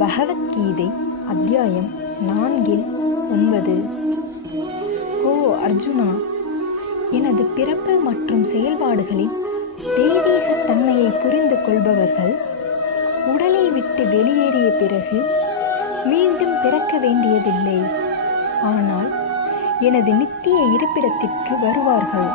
பகவத்கீதை அத்தியாயம் 4:9. ஓ அர்ஜுனா, எனது பிறப்பு மற்றும் செயல்பாடுகளின் தெய்வீக தன்மையை புரிந்து கொள்பவர்கள் உடலை விட்டு வெளியேறிய பிறகு மீண்டும் பிறக்க வேண்டியதில்லை, ஆனால் எனது நித்திய இருப்பிடத்திற்கு வருவார்கள்.